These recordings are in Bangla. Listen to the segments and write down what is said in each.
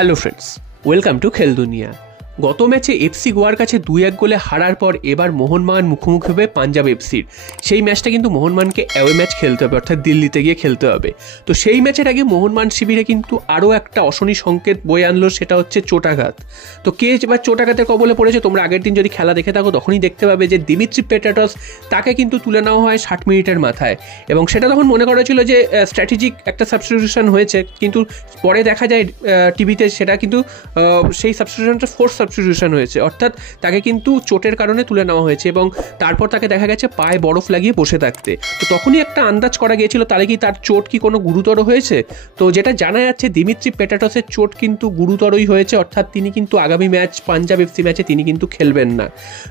হ্যালো ফ্রেন্ডস, ওয়েলকাম টু খেল দুনিয়া। গত ম্যাচে এফসি গোয়ার কাছে 2-1 গোলে হারার পর এবার মোহনবাগান মুখোমুখি হবে পাঞ্জাব এফসির। সেই ম্যাচটা কিন্তু মোহনবাগানকে অ্যাওয়ে ম্যাচ খেলতে হবে, অর্থাৎ দিল্লিতে গিয়ে খেলতে হবে। তো সেই ম্যাচের আগে মোহনবাগান শিবিরে কিন্তু আরও একটা অশনি সংকেত বয়ে আনলো, সেটা হচ্ছে চোটাঘাত। তো কে এবার চোটাঘাতের কবলে পড়েছে, তোমরা আগের দিন যদি খেলা দেখে থাকো তখনই দেখতে পাবে যে দিমিত্রি পেট্রাটস, তাকে কিন্তু তুলে নেওয়া হয় 60 মিনিটের মাথায়। এবং সেটা তখন মনে করা ছিল যে স্ট্র্যাটেজিক একটা সাবস্টিটিউশন হয়েছে, কিন্তু পরে দেখা যায় টিভিতে সেটা কিন্তু সেই সাবস্টিটিউশনটা ফোর্স সাবস্টিটিউশন হয়েছে, অর্থাৎ তাকে কিন্তু চোটের কারণে তুলে নেওয়া হয়েছে এবং তারপর তাকে দেখা গেছে পায়ে বরফ লাগিয়ে বসে থাকতে। তো তখনই একটা আন্দাজ করা গিয়েছিল তাহলে কি তার চোট কি কোনো গুরুতর হয়েছে। তো যেটা জানা যাচ্ছে দিমিত্রি পেট্রাটসের চোট কিন্তু গুরুতরই হয়েছে, অর্থাৎ তিনি কিন্তু আগামী ম্যাচ পাঞ্জাব এফসি ম্যাচে তিনি কিন্তু খেলবেন না।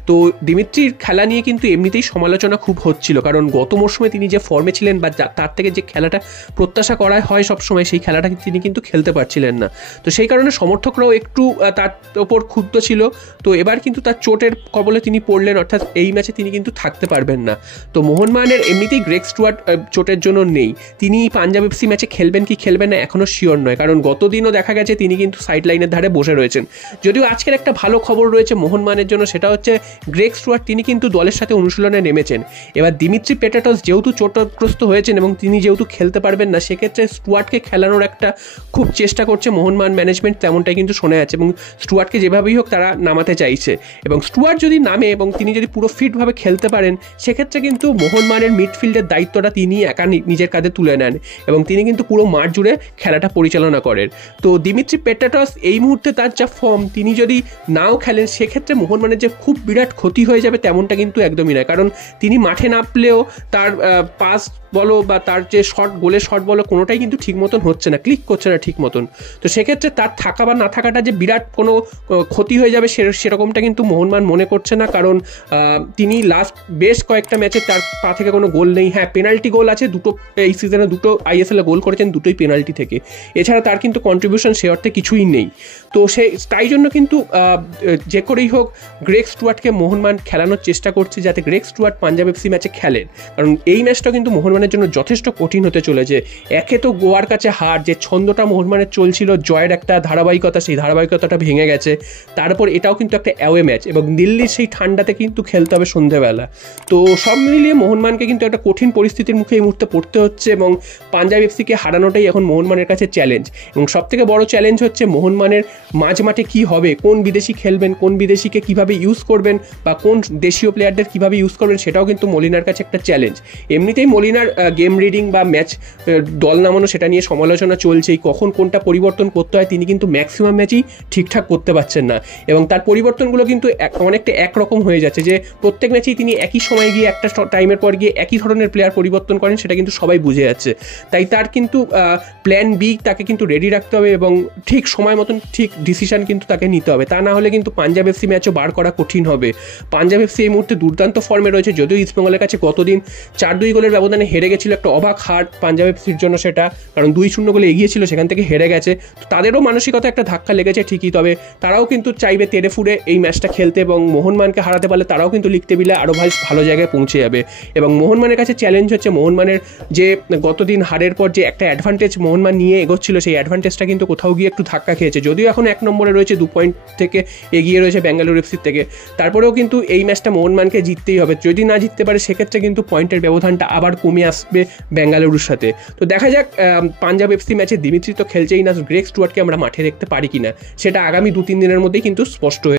তো দিমিত্রির খেলা নিয়ে কিন্তু এমনিতেই সমালোচনা খুব হচ্ছিল, কারণ গত মরশুমে তিনি যে ফর্মে ছিলেন বা তার থেকে যে খেলাটা প্রত্যাশা করা হয় সবসময়, সেই খেলাটা তিনি কিন্তু খেলতে পারছিলেন না। তো সেই কারণে সমর্থকরাও একটু তার ওপর ক্ষুব্ধ ছিল। তো এবার কিন্তু তার চোটের কবলে তিনি পড়লেন, অর্থাৎ এই ম্যাচে তিনি কিন্তু থাকতে পারবেন না। তো মোহনবাগানের এমনিতেই গ্রেগ স্টুয়ার্ট চোটের জন্য নেই, তিনি পাঞ্জাব এফসি ম্যাচে খেলবেন কি খেলবেন না এখনও শিওর নয়, কারণ গতদিনও দেখা গেছে তিনি কিন্তু সাইড লাইনের ধারে বসে রয়েছেন। যদিও আজকের একটা ভালো খবর রয়েছে মোহনবাগানের জন্য, সেটা হচ্ছে গ্রেগ স্টুয়ার্ট তিনি কিন্তু দলের সাথে অনুশীলনে নেমেছেন। এবার দিমিত্রি পেট্রাটস যেহেতু চোটগ্রস্ত হয়েছেন এবং তিনি যেহেতু খেলতে পারবেন না, সেক্ষেত্রে স্টুয়ার্টকে খেলানোর একটা খুব চেষ্টা করছে মোহনবাগান ম্যানেজমেন্ট, তেমনটাই কিন্তু শোনা যাচ্ছে। এবং স্টুয়ার্টকে যেভাবেই হোক তারা নামাতে চাইছে, এবং স্টুয়ার্ট যদি নামে এবং তিনি যদি পুরো ফিটভাবে খেলতে পারেন, সেক্ষেত্রে কিন্তু মোহনবাগানের মিডফিল্ডের দায়িত্বটা তিনি একা নিজের কাঁধে তুলে নেন এবং তিনি কিন্তু পুরো মাঠ জুড়ে খেলাটা পরিচালনা করেন। তো দিমিত্রি পেট্রাটস এই মুহূর্তে তার যা ফর্ম, তিনি যদি নাও খেলেন সেক্ষেত্রে মোহনবাগানের যে খুব বিরাট ক্ষতি হয়ে যাবে তেমনটা কিন্তু একদমই নয়, কারণ তিনি মাঠে নামলেও তার পাস বলো বা তার যে গোলের শট বলো, কোনোটাই কিন্তু ঠিক মতন হচ্ছে না, ক্লিক করছে না ঠিক মতন। তো সেক্ষেত্রে তার থাকা বা না থাকাটা যে বিরাট কোনো ক্ষতি হয়ে যাবে সেরকমটা কিন্তু মোহনবাগান মনে করছে না, কারণ তিনি লাস্ট বেশ কয়েকটা ম্যাচে তার পা থেকে কোনো গোল নেই। হ্যাঁ, পেনাল্টি গোল আছে দুটো, এই সিজনে দুটো আইএসএলে গোল করেছেন, দুটোই পেনাল্টি থেকে। এছাড়া তার কিন্তু কন্ট্রিবিউশন সে অর্থে কিছুই নেই। তো তাই জন্য কিন্তু যে করেই হোক গ্রেগ স্টুয়ার্টকে মোহনবাগান খেলানোর চেষ্টা করছে, যাতে গ্রেগ স্টুয়ার্ট পাঞ্জাব এফসি ম্যাচে খেলেন, কারণ এই ম্যাচটা কিন্তু মোহনবাগানের জন্য যথেষ্ট কঠিন হতে চলেছে। একে তো গোয়ার কাছে হার, যে ছন্দটা মোহনবাগানের চলছিল, জয়ের একটা ধারাবাহিকতা, সেই ধারাবাহিকতাটা ভেঙে গেছে। তারপর এটাও কিন্তু একটা অ্যাওয়ে ম্যাচ এবং দিল্লির সেই ঠান্ডাতে কিন্তু খেলতে হবে সন্ধ্যেবেলা। তো সব মিলিয়ে মোহনবাগানকে কিন্তু একটা কঠিন পরিস্থিতির মুখে এই মুহূর্তে পড়তে হচ্ছে এবং পাঞ্জাব এফসিকে হারানোটাই এখন মোহনবাগানের কাছে চ্যালেঞ্জ। এবং সবথেকে বড় চ্যালেঞ্জ হচ্ছে মোহনবাগানের মাঝমাঠে কী হবে, কোন বিদেশি খেলবেন, কোন বিদেশিকে কীভাবে ইউজ করবেন বা কোন দেশীয় প্লেয়ারদের কীভাবে ইউজ করবেন, সেটাও কিন্তু মলিনার কাছে একটা চ্যালেঞ্জ। এমনিতেই মলিনার গেম রিডিং বা ম্যাচ দল নামানো, সেটা নিয়ে সমালোচনা চলছেই, কখন কোনটা পরিবর্তন করতে হয় তিনি কিন্তু ম্যাক্সিমাম ম্যাচই ঠিকঠাক করতে পারছেন না এবং তার পরিবর্তনগুলো কিন্তু অনেকটা একরকম হয়ে যাচ্ছে, যে প্রত্যেক ম্যাচেই তিনি একই সময় গিয়ে একটা টাইমের পর গিয়ে একই ধরনের প্লেয়ার পরিবর্তন করেন, সেটা কিন্তু সবাই বুঝে যাচ্ছে। তাই তার কিন্তু প্ল্যান বি তাকে কিন্তু রেডি রাখতে হবে এবং ঠিক সময় মতন ঠিক ডিসিশন কিন্তু তাকে নিতে হবে, তা না হলে কিন্তু পাঞ্জাব এফসি ম্যাচও বার করা কঠিন হবে। পাঞ্জাব এফসি এই মুহূর্তে দুর্দান্ত ফর্মে রয়েছে, যদিও ইস্টবেঙ্গলের কাছে গতদিন 4-2 গোলের ব্যবধানে হেরে গেছিল, একটা অবাক হার পাঞ্জাব এফসির জন্য সেটা, কারণ 2-0 গোলে এগিয়েছিল, সেখান থেকে হেরে গেছে। তো তাদেরও মানসিকতা একটা ধাক্কা লেগেছে ঠিকই, তবে তারাও কিন্তু চাইবে তেড়ে ফুড়ে এই ম্যাচটা খেলতে এবং মোহনবাগানকে হারাতে পারলে তারাও কিন্তু লিগ টেবিলে আরও ভালো জায়গায় পৌঁছে যাবে। এবং মোহনবাগানের কাছে চ্যালেঞ্জ হচ্ছে মোহনবাগানের যে গতদিন হারের পর যে একটা অ্যাডভান্টেজ মোহনবাগান নিয়ে এগোচ্ছিল, সেই অ্যাডভান্টেজটা কিন্তু কোথাও গিয়ে একটু ধাক্কা খেয়েছে। যদিও এখন 1 নম্বরে রয়েছে, 2 পয়েন্ট থেকে এগিয়ে রয়েছে ব্যাঙ্গালোর এফসির থেকে, তারপরেও কিন্তু এই ম্যাচটা মোহনবাগানকে জিততেই হবে। যদি না জিততে পারে সেক্ষেত্রে কিন্তু পয়েন্টের ব্যবধানটা আবার কমে আসবে বেঙ্গালুরুর সাথে। তো দেখা যাক পাঞ্জাব এফসি ম্যাচে দিমিত্রি তো খেলছেই না, গ্রেগ স্টুয়ার্টকে আমরা মাঠে দেখতে পারি কিনা, সেটা আগামী 2-3 দিনের মধ্যেই কিন্তু স্পষ্ট হয়ে